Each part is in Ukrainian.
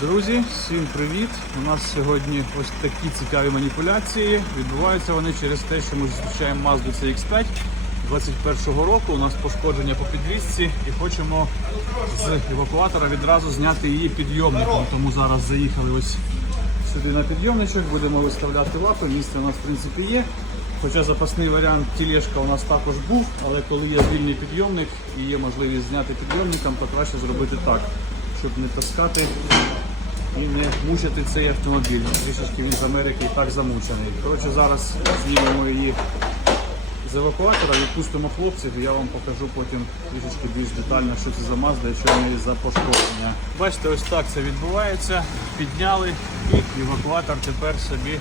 Друзі, всім привіт! У нас сьогодні ось такі цікаві маніпуляції. Відбуваються вони через те, що ми зустрічаємо Mazda CX-5 21-го року. У нас пошкодження по підвісці і хочемо з евакуатора відразу зняти її підйомником. Тому зараз заїхали ось сюди на підйомничок, будемо виставляти лапи. Місце у нас в принципі є. Хоча запасний варіант тілешка у нас також був, але коли є вільний підйомник і є можливість зняти підйомником, то краще зробити так, щоб не таскати і не мучити цей автомобіль. Трішечки він з Америки і так замучений. Коротше, зараз знімемо її з евакуатора, відпустимо хлопців, і я вам покажу потім трішечки більш детально, що це за Mazda і що в неї за пошкодження. Бачите, ось так це відбувається. Підняли і евакуатор тепер собі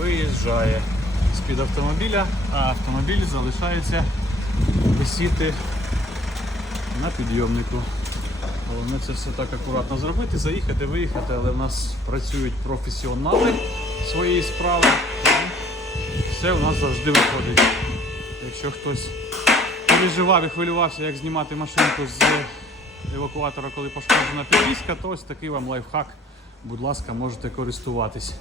виїжджає з-під автомобіля, а автомобіль залишається висіти на підйомнику. Головне це все так акуратно зробити, заїхати, виїхати, але в нас працюють професіонали своєї справи. Все у нас завжди виходить. Якщо хтось переживав і хвилювався, як знімати машинку з евакуатора, коли пошкоджена підвізка, то ось такий вам лайфхак. Будь ласка, можете користуватись.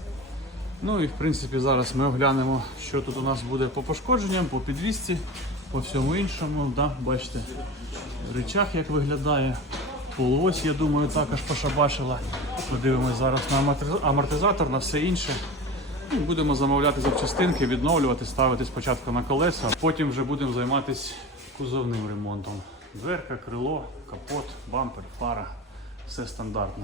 Ну і в принципі зараз ми оглянемо, що тут у нас буде по пошкодженням, по підвісці, по всьому іншому. Да, бачите, речах як виглядає. Полуось, я думаю, також пошабашила. Подивимось зараз на амортизатор, на все інше. І будемо замовляти запчастинки, відновлювати, ставити спочатку на колеса, а потім вже будемо займатися кузовним ремонтом. Дверка, крило, капот, бампер, фара. Все стандартно.